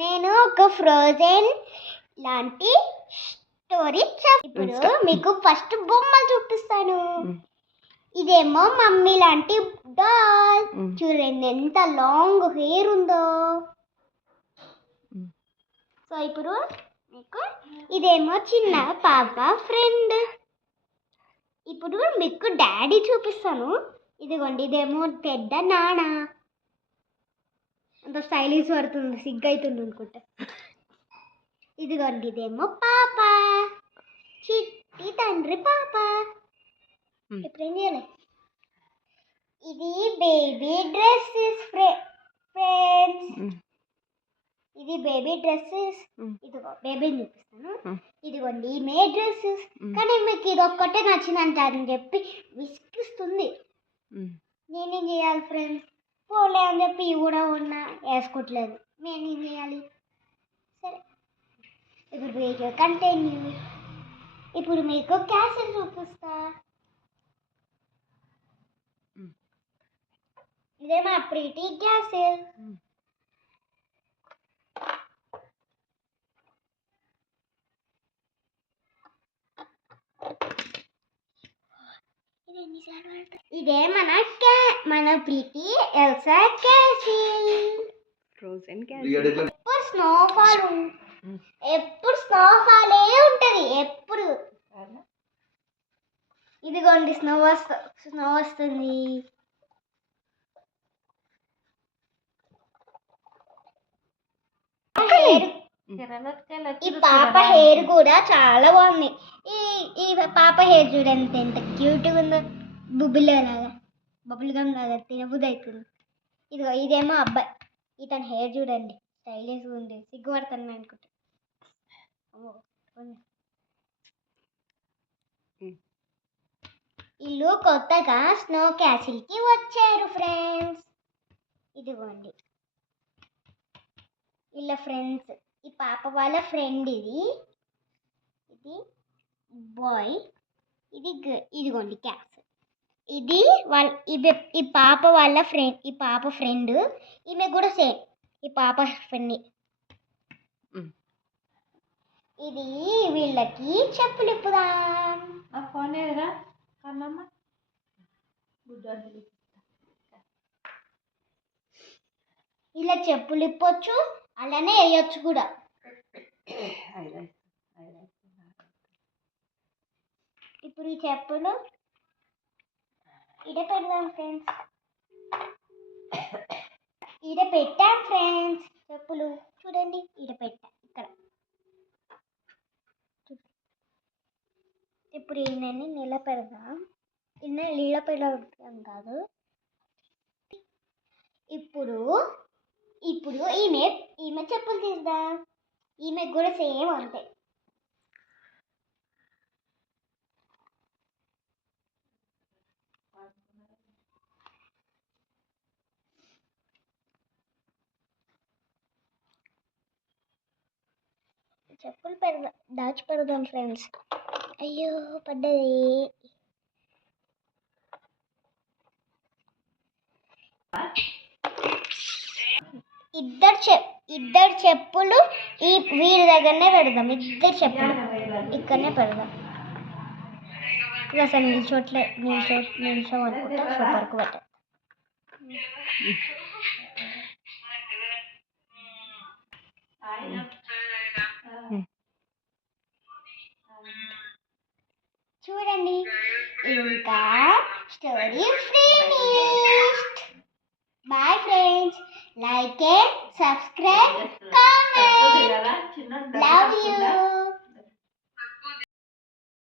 నేను ఒక ఫ్రోజన్ లాంటి స్టోరీ ఇప్పుడు మీకు ఫస్ట్ బొమ్మలు చూపిస్తాను. ఇదేమో మమ్మీ లాంటి డాల్. చూడండి ఎంత లాంగ్ హెయిర్ ఉందో. సో ఇప్పుడు మీకు ఇదేమో చిన్న పాప ఫ్రెండ్. ఇప్పుడు మీకు డాడీ చూపిస్తాను. ఇదిగోండి ఇదేమో పెద్ద నాన్న. అంత స్టైలిష్ పడుతుంది, సిగ్గైతుంది అనుకుంటా. ఇదిగోండి ఇదేమో పాప, చిట్టి తండ్రి పాప. ఇప్పుడు ఏం చేయాలి? ఇది బేబీ డ్రెస్సెస్ ఫ్రెండ్స్. ఇది బేబీ డ్రెస్సెస్. ఇదిగో బేబీని చూపిస్తాను. ఇదిగోండి మే డ్రెస్సెస్. కానీ మీకు ఇది ఒక్కటే నచ్చిందంటారని చెప్పి విసిగిస్తుంది. నేనేం చేయాలి ఫ్రెండ్స్? పోలే అని చెప్పి ఇవి కూడా ఉన్నా వేసుకోవట్లేదు. నేనేం చేయాలి? సరే ఇప్పుడు వీడియో కంటిన్యూ. ఇప్పుడు మీకు క్యాసెట్ చూపిస్తా. ఇదే మా ప్రీతి క్యాసెట్. ఇదే మన ప్రీతి ఎల్సా క్యాసిల్. Frozen castle. ఎప్పుడు స్నోఫాలే ఉంటది ఎప్పుడు. ఇదిగోండి స్నో వస్తుంది. ఈ పాప హెయిర్ కూడా చాలా బాగుంది. ఈ పాప హెయిర్ చూడండి ఎంత క్యూట్గా ఉందో. బుబ్బుల్ గమ్ లాగా తినబుద్ధి అవుతుంది. ఇదేమో అబ్బాయి. ఇతని హెయిర్ చూడండి స్టైలిష్గా ఉంది. సిగ్గుపడతాను అనుకుంటా. ఇల్లు కొత్తగా స్నో క్యాసిల్కి వచ్చారు ఫ్రెండ్స్. ఇదిగోండి ఇలా ఫ్రెండ్స్. ఈ పాప వాళ్ళ ఫ్రెండ్. ఇది బాయ్. ఇదిగోండి క్యాస్. ఈ పాప వాళ్ళ ఫ్రెండ్. ఈ పాప ఫ్రెండ్. ఈమె కూడా సేమ్ ఈ పాప ఫ్రెండ్. ఇది వీళ్ళకి చెప్పులు ఇప్పుదాం. ఇలా చెప్పులు ఇప్పొచ్చు, అలానే వేయచ్చు కూడా. ఇప్పుడు ఈ చెప్పులు ఇడ పెడదాం ఫ్రెండ్స్. ఇడ పెట్టాం ఫ్రెండ్స్ చెప్పులు. చూడండి ఇడ పెట్టా ఇక్కడ. ఇప్పుడు ఈయనని నిలబెడదాం. నిలబెడదాం కాదు. ఇప్పుడు ఈమె చెప్పులు తీద్దాం. ఈమె కూడా సేమ్ అంతే. చెప్పులు దాచి పెడదాం ఫ్రెండ్స్. అయ్యో పడ్డది. ఇద్దరు చెప్పులు వీడి దగ్గరనే పెడదాం. ఇద్దరు చెప్పులు ఇక్కడనే పెడదాం. అసలు నిల్చోమనుకుంటా సూపర్కు పెట్టాం. చూడండి ఇంకా story finished. Bye friends. Like it, subscribe, comment. Love you.